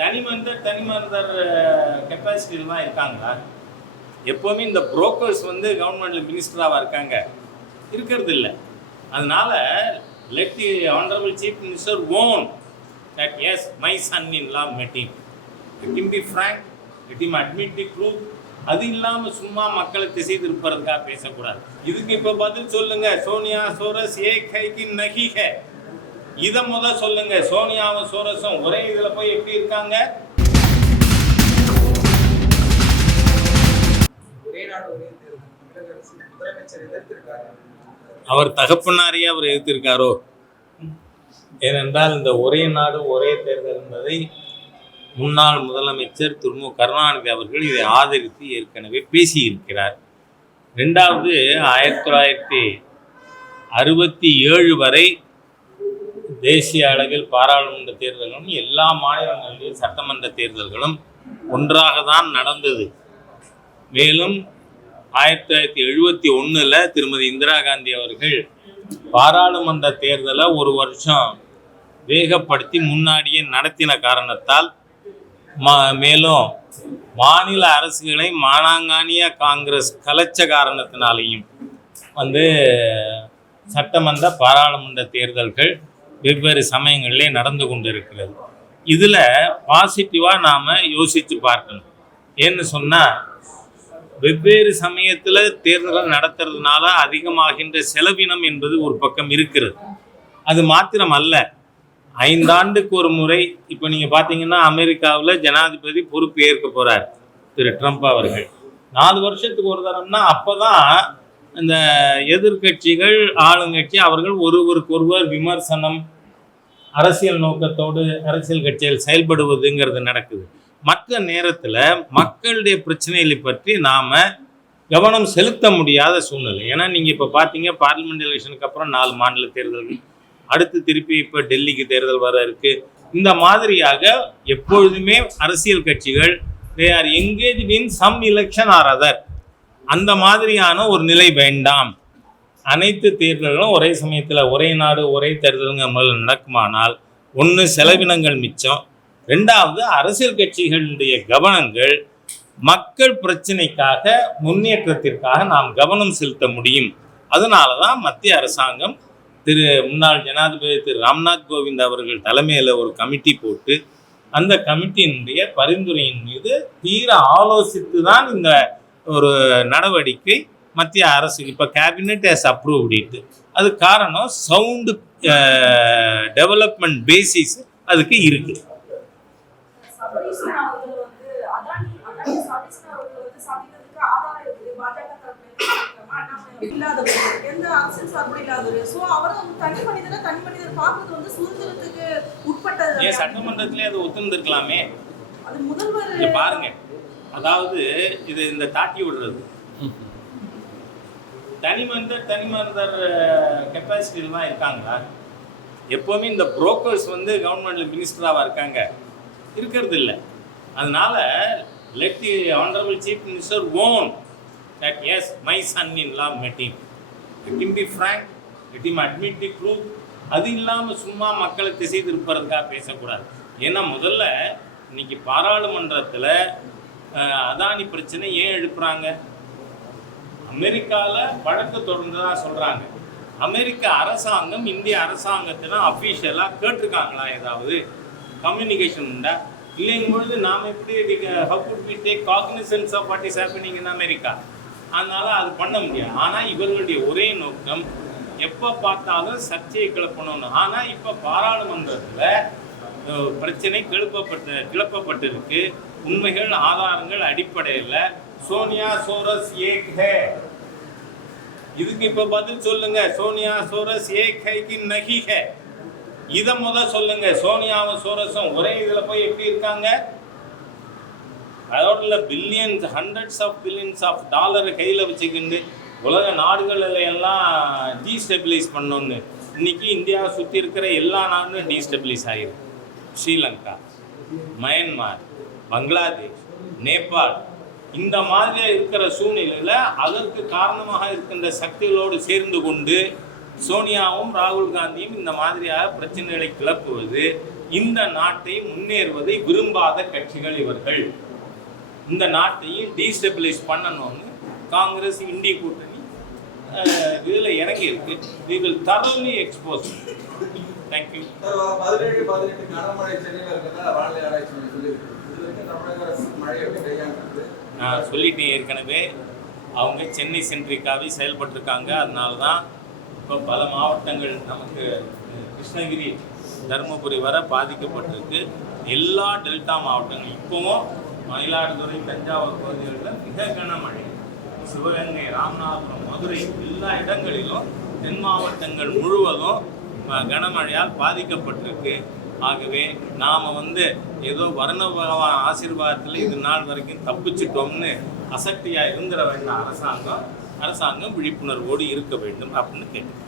தனி மனிதர் தனி மனிதர் கெப்பாசிட்டியில் தான் இருக்காங்களா எப்போவுமே இந்த புரோக்கர்ஸ் வந்து கவர்மெண்டில் மினிஸ்டராக இருக்காங்க. இருக்கிறது இல்லை. அதனால let the honourable chief minister own that as my son in law let him let him be frank let him admit the proof அது இல்லாமல் சும்மா மக்களை திசை திருப்பறதுக்காக பேசக்கூடாது. இதுக்கு இப்போ பதில் சொல்லுங்க. சோனியா சோரஸ் ஏ கைக்கு நகிக இதை முத சொல்லுங்க. சோனியாவும் சோரஸும் ஒரே இதுல போய் எப்படி இருக்காங்க? அவர் தகப்பனாரையே அவர் எதிர்த்திருக்காரோ? ஏனென்றால் இந்த ஒரே நாடு ஒரே தேர்தல் என்பதை முன்னாள் முதலமைச்சர் திரு மு கருணாநிதி அவர்கள் இதை ஆதரித்து ஏற்கனவே பேசியிருக்கிறார். ரெண்டாவது ஆயிரத்தி தொள்ளாயிரத்தி அறுபத்தி ஏழு வரை தேசிய அளவில் பாராளுமன்ற தேர்தல்களும் எல்லா மாநிலங்களிலும் சட்டமன்ற தேர்தல்களும் ஒன்றாக தான் நடந்தது. மேலும் ஆயிரத்தி தொள்ளாயிரத்தி எழுபத்தி ஒன்றில் திருமதி இந்திரா காந்தி அவர்கள் பாராளுமன்ற தேர்தலை ஒரு வருஷம் வேகப்படுத்தி முன்னாடியே நடத்தின காரணத்தால் மா மேலும் மாநில அரசுகளை மானாங்கானிய காங்கிரஸ் கலைச்ச காரணத்தினாலேயும் வந்து சட்டமன்ற பாராளுமன்ற தேர்தல்கள் வெவ்வேறு சமயங்களிலே நடந்து கொண்டிருக்கிறது. இதில் பாசிட்டிவாக நாம் யோசித்து பார்க்கணும். ஏன்னு சொன்னால் வெவ்வேறு சமயத்தில் தேர்தல்கள் நடத்துறதுனால அதிகமாகின்ற செலவினம் என்பது ஒரு பக்கம் இருக்கிறது. அது மாத்திரம் அல்ல ஐந்தாண்டுக்கு ஒரு முறை இப்போ நீங்கள் பார்த்தீங்கன்னா அமெரிக்காவில் ஜனாதிபதி பொறுப்பு ஏற்க போகிறார் திரு ட்ரம்ப் அவர்கள். நாலு வருஷத்துக்கு ஒரு தரம்னா அப்போ தான் இந்த எதிர்க்கட்சிகள் ஆளுங்கட்சி அவர்கள் ஒருவருக்கொருவர் விமர்சனம் அரசியல் நோக்கத்தோடு அரசியல் கட்சிகள் செயல்படுவதுங்கிறது நடக்குது. மற்ற நேரத்தில் மக்களுடைய பிரச்சனைகளை பற்றி நாம் கவனம் செலுத்த முடியாத சூழ்நிலை. ஏன்னா நீங்கள் இப்போ பார்த்தீங்க பார்லிமெண்ட் எலெக்ஷனுக்கு அப்புறம் நாலு மாநில தேர்தல்கள் அடுத்து திருப்பி இப்போ டெல்லிக்கு தேர்தல் வர இருக்கு. இந்த மாதிரியாக எப்பொழுதுமே அரசியல் கட்சிகள் they are engage in some election or other அந்த மாதிரியான ஒரு நிலை வேண்டாம். அனைத்து தேர்தல்களும் ஒரே சமயத்தில் ஒரே நாடு ஒரே தேர்தலுங்க முதல்ல நடக்குமானால் ஒன்று செலவினங்கள் மிச்சம் ரெண்டாவது அரசியல் கட்சிகளுடைய கவனங்கள் மக்கள் பிரச்சனைக்காக முன்னேற்றத்திற்காக நாம் கவனம் செலுத்த முடியும். அதனால தான் மத்திய அரசாங்கம் திரு முன்னாள் ஜனாதிபதி திரு ராம்நாத் கோவிந்த் அவர்கள் தலைமையில் ஒரு கமிட்டி போட்டு அந்த கமிட்டியினுடைய பரிந்துரையின் மீது தீர ஆலோசித்து தான் இந்த ஒரு நடவடிக்கை மத்திய அரசு இப்போ கேபினெட் ஹேஸ் அப்ரூவ்ட் இட் அது காரணம் சவுண்டு டெவலப்மெண்ட் பேசிஸ் அதுக்கு இருக்குது எந்த அரசியல் இல்லாதவர் அவரை வந்து தனி மனிதனை தனி மனிதர் பார்க்கறது வந்து சுதந்திரத்துக்கு உட்பட்டது சட்டமன்றத்திலே அதை ஒத்துந்திருக்கலாமே? அது முதல்வர் பாருங்க. அதாவது இது இந்த தாட்டி விடுறது. தனி மனிதர் தனி மனிதர் கெப்பாசிட்டியில் தான் இருக்காங்களா? எப்போவுமே இந்த புரோக்கர்ஸ் வந்து கவர்மெண்ட்டில் மினிஸ்டராக இருக்காங்க. இருக்கிறது இல்லை அதனால let the honourable chief minister own that as my son in law let him let him him be frank let him him admit the truth அது இல்லாமல் சும்மா மக்களை திசை திருப்பறதுக்காக பேசக்கூடாது. ஏன்னா முதல்ல இன்னைக்கு பாராளுமன்றத்தில் அதானி பிரச்சனை ஏன் எழுப்புறாங்க? அமெரிக்காவில் வழக்கு தொடர்ந்து தான் சொல்கிறாங்க அமெரிக்க அரசாங்கம் இந்திய அரசாங்கத்திடம் அஃபீஷியலாக கேட்டிருக்காங்களா ஏதாவது? கம்யூனிகேஷன் உண்டா? இல்லைங்கும் பொழுது நாம் எப்படி how could we take cognizance of what is happening in America அதனால் அது பண்ண முடியாது. ஆனால் இவர்களுடைய ஒரே நோக்கம் எப்போ பார்த்தாலும் சர்ச்சையை கிளப்பணும்னு. ஆனால் இப்போ பாராளுமன்றத்தில் பிரச்சனை கிளப்பப்பட்டு கிளப்பப்பட்டிருக்கு. உண்மைகள் ஆதாரங்கள் அடிப்படையில். சோனியா சோரஸ் ஏக் ஹே இதுக்கு இப்ப பதில் சொல்லுங்க. சோனியா சோரஸ் ஏக் ஹைக்கு நகி ஹே இதை முத சொல்லுங்க. சோனியாவும் சோரஸும் ஒரே இதுல போய் எப்படி இருக்காங்க? அதோட billions hundreds of billions of டாலரை கையில் வச்சுக்கிண்டு உலக நாடுகளில் எல்லாம் டீஸ்டெபிலைஸ் பண்ணோன்னு. இன்னைக்கு இந்தியாவை சுற்றி இருக்கிற எல்லா நாடும் டீஸ்டெபிலைஸ் ஆகிருக்கு ஸ்ரீலங்கா மயன்மார் பங்களாதேஷ் நேபாள் இந்த மாதிரி இருக்கிற சூழ்நிலையில் அதற்கு காரணமாக இருக்கின்ற சக்திகளோடு சேர்ந்து கொண்டு சோனியாவும் ராகுல் காந்தியும் இந்த மாதிரியாக பிரச்சனைகளை கிளப்புவது இந்த நாட்டை முன்னேறுவதை விரும்பாத கட்சிகள் இவர்கள். இந்த நாட்டையும் டீஸ்டபிளைஸ் பண்ணணும்னு காங்கிரஸ் இந்திய கூட்டணி இதில் இறங்கியிருக்கு. இறங்கி we will thoroughly expose thank you sir பதினேழு பதினெட்டு கனமழை சென்னையில் இருக்கிறதா வானிலை ஆராய்ச்சி சொல்லியிருக்கு. நான் சொல்லிட்டேன் ஏற்கனவே. அவங்க சென்னை சென்ட்ரிக்காகவே செயல்பட்டிருக்காங்க. அதனால தான் இப்போ பல மாவட்டங்கள் நமக்கு கிருஷ்ணகிரி தருமபுரி வரை பாதிக்கப்பட்டிருக்கு. எல்லா டெல்டா மாவட்டங்கள். இப்போவும் மயிலாடுதுறை தஞ்சாவூர் பகுதிகளில் மிக கனமழை. சிவகங்கை ராமநாதபுரம் மதுரை எல்லா இடங்களிலும் தென் மாவட்டங்கள் முழுவதும் கனமழையால் பாதிக்கப்பட்டிருக்கு. ஆகவே நாம் வந்து ஏதோ வர்ண பகவான் ஆசீர்வாதத்தில் இது நாள் வரைக்கும் தப்பிச்சிட்டோம்னு அசக்தியாக இருந்துட வேண்டாம் அரசாங்கம் அரசாங்கம் விழிப்புணர்வோடு இருக்க வேண்டும் அப்படின்னு கேட்டேன்